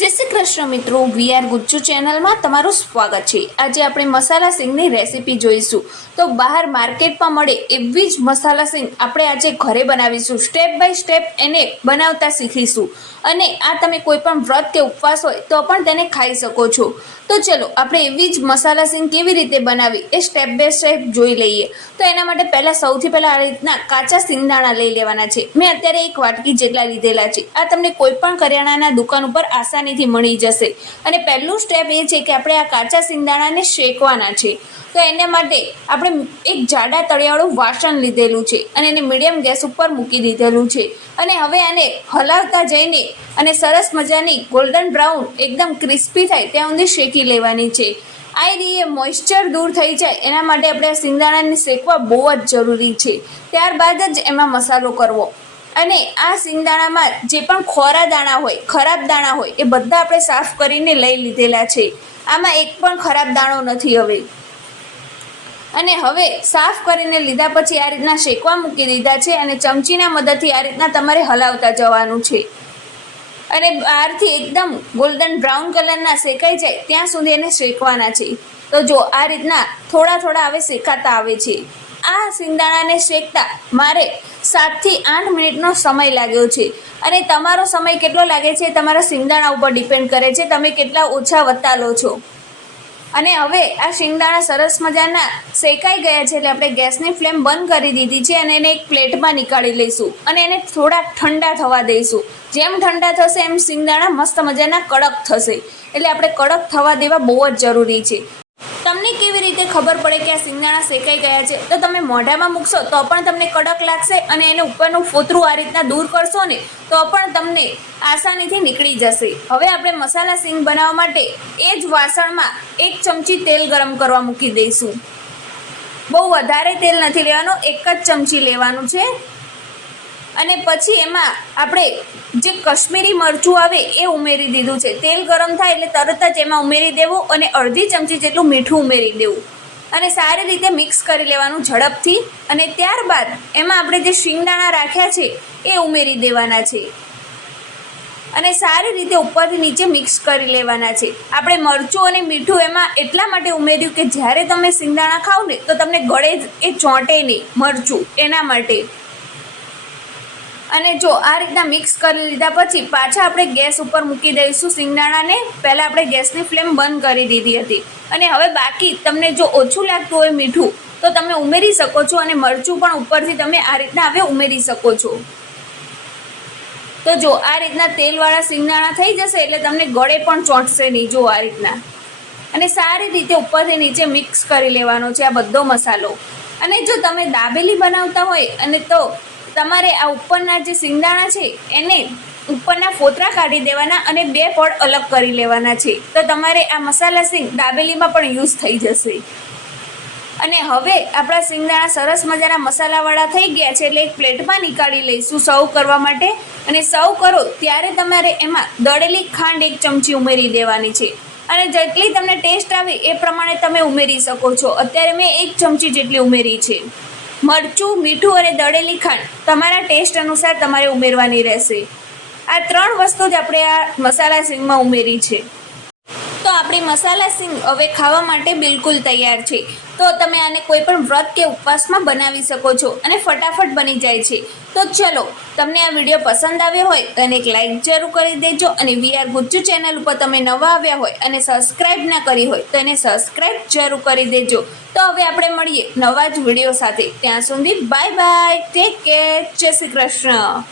જય શ્રી કૃષ્ણ મિત્રો, વીઆર ગુજ્જુ ચેનલમાં તમારું સ્વાગત છે। આજે આપણે મસાલા સિંગની રેસીપી જોઈશું। તો બહાર માર્કેટમાં મળે એવી જ મસાલા સિંગ આપણે આજે ઘરે બનાવીશું। સ્ટેપ બાય સ્ટેપ એને બનાવતા શીખીશું અને આ તમે કોઈ પણ વ્રત કે ઉપવાસ હોય તો પણ તેને ખાઈ શકો છો। તો ચલો આપણે એવી જ મસાલા સિંગ કેવી રીતે બનાવી એ સ્ટેપ બાય સ્ટેપ જોઈ લઈએ। તો એના માટે સૌથી પહેલા આ રીતના કાચા સિંગદાણા લઈ લેવાના છે। મેં અત્યારે એક વાટકી જેટલા લીધેલા છે। આ તમને કોઈ પણ કરિયાણાના દુકાન ઉપર આસાનીથી મળી જશે। અને પહેલું સ્ટેપ એ છે કે આપણે આ કાચા સિંગદાણાને શેકવાના છે। તો એના માટે આપણે એક જાડા તળિયાવાળું વાસણ લીધેલું છે અને એને મીડિયમ ગેસ ઉપર મૂકી દીધેલું છે। અને હવે આને હલાવતા જઈને અને સરસ મજાની ગોલ્ડન બ્રાઉન એકદમ ક્રિસ્પી થાય ત્યાં સુધી શેકી લેવાની છે। આ રીતે મોઇસ્ચર દૂર થઈ જાય એના માટે આપણે આ સિંગદાણાને શેકવા બહુ જ જરૂરી છે। ત્યારબાદ જ એમાં મસાલો કરવો। અને આ સિંગદાણામાં જે પણ ખોરા દાણા હોય, ખરાબ દાણા હોય એ બધા આપણે સાફ કરીને લઈ લીધેલા છે। આમાં એક પણ ખરાબ દાણો નથી હવે। અને હવે સાફ કરીને લીધા પછી આ રીતના શેકવા મૂકી દીધા છે અને ચમચીના મદદથી આ રીતના તમારે હલાવતા જવાનું છે અને બહારથી એકદમ ગોલ્ડન બ્રાઉન કલરના શેકાઈ જાય ત્યાં સુધી એને શેકવાના છે। તો જો આ રીતના થોડા થોડા હવે શેકાતા આવે છે। આ સિંગદાણાને શેકતા મારે 7 થી 8 મિનિટનો સમય લાગ્યો છે અને તમારો સમય કેટલો લાગે છે તમારા સિંગદાણા ઉપર ડિપેન્ડ કરે છે, તમે કેટલા ઓછા વત્તા લો છો। અને હવે આ સિંગદાણા સરસ મજાના શેકાઈ ગયા છે એટલે આપણે ગેસની ફ્લેમ બંધ કરી દીધી છે અને એને એક પ્લેટમાં નીકાળી લઈશું અને એને થોડા ઠંડા થવા દઈશું। જેમ ઠંડા થશે એમ સિંગદાણા મસ્ત મજાના કડક થશે, એટલે આપણે કડક થવા દેવા બહુ જ જરૂરી છે। તમને કેવી રીતે ખબર પડે કે આ સિંગદાણા શેકાઈ ગયા છે? તો તમે મોઢામાં મૂકશો તો પણ તમને કડક લાગશે અને એને ઉપરનું ફોતરું આ રીતના દૂર કરશો ને તો પણ તમને આસાનીથી નીકળી જશે। હવે આપણે મસાલા સિંગ બનાવવા માટે એ જ વાસણમાં 1 ચમચી તેલ ગરમ કરવા મૂકી દઈશું। બહુ વધારે તેલ નથી લેવાનું, 1 જ ચમચી લેવાનું છે। અને પછી એમાં આપણે જે કશ્મીરી મરચું આવે એ ઉમેરી દીધું છે। તેલ ગરમ થાય એટલે તરત જ એમાં ઉમેરી દેવું અને અડધી ચમચી જેટલું મીઠું ઉમેરી દેવું અને સારી રીતે મિક્સ કરી લેવાનું ઝડપથી। અને ત્યારબાદ એમાં આપણે જે શિંગદાણા રાખ્યા છે એ ઉમેરી દેવાના છે અને સારી રીતે ઉપરથી નીચે મિક્સ કરી લેવાના છે। આપણે મરચું અને મીઠું એમાં એટલા માટે ઉમેર્યું કે જ્યારે તમે શિંગદાણા ખાવ ને તો તમને ગળે એ ચોંટે નહીં મરચું, એના માટે। અને જો આ રીતના મિક્સ કરી લીધા પછી પાછા આપણે ગેસ ઉપર મૂકી દઈશું સિંગદાણાને। પહેલાં આપણે ગેસની ફ્લેમ બંધ કરી દીધી હતી અને હવે બાકી તમને જો ઓછું લાગતું હોય મીઠું તો તમે ઉમેરી શકો છો અને મરચું પણ ઉપરથી તમે આ રીતના હવે ઉમેરી શકો છો। તો જો આ રીતના તેલવાળા સિંગદાણા થઈ જશે એટલે તમને ગળે પણ ચોંટશે નહીં, જો આ રીતના। અને સારી રીતે ઉપરથી નીચે મિક્સ કરી લેવાનો છે આ બધો મસાલો। અને જો તમે દાબેલી બનાવતા હોય અને તો તમારે આ ઉપરના જે સિંગદાણા છે એને ઉપરના ફોતરા કાઢી દેવાના અને 2 પડ અલગ કરી લેવાના છે। તો તમારે આ મસાલા સિંગ દાબેલીમાં પણ યુઝ થઈ જશે। અને હવે આપણા સિંગદાણા સરસ મજાના મસાલાવાળા થઈ ગયા છે એટલે એક પ્લેટમાં નીકાળી લઈશું સર્વ કરવા માટે। અને સર્વ કરો ત્યારે તમારે એમાં દળેલી ખાંડ 1 ચમચી ઉમેરી દેવાની છે અને જેટલી તમને ટેસ્ટ આવે એ પ્રમાણે તમે ઉમેરી શકો છો। અત્યારે મેં 1 ચમચી જેટલી ઉમેરી છે। મરચું, મીઠું અને દળેલી ખાંડ તમારા ટેસ્ટ અનુસાર તમારે ઉમેરવાની રહેશે। આ 3 વસ્તુ જ આપણે આ મસાલા સિંગમાં ઉમેરી છે। તો આપણી મસાલા સિંગ હવે ખાવા માટે બિલકુલ તૈયાર છે। તો તમે આને કોઈ પણ વ્રત કે ઉપવાસમાં બનાવી શકો છો અને ફટાફટ બની જાય છે। તો ચલો, તમને આ વિડીયો પસંદ આવ્યો હોય તો એને એક લાઇક જરૂર કરી દેજો અને વીઆર ગુજ્જુ ચેનલ ઉપર તમે નવા આવ્યા હોય અને સબસ્ક્રાઈબ ના કરી હોય તો એને સબસ્ક્રાઈબ જરૂર કરી દેજો। તો હવે આપણે મળીએ નવા જ વિડીયો સાથે, ત્યાં સુધી બાય બાય, ટેક કેર, જય શ્રી કૃષ્ણ।